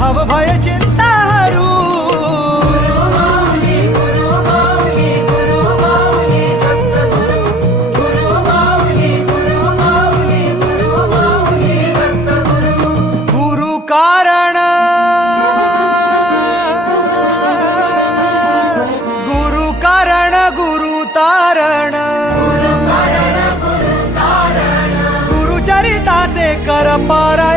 भव भय चिंता हरू गुरु कारण गुरु तारण गुरुचरिताचे कर पारायण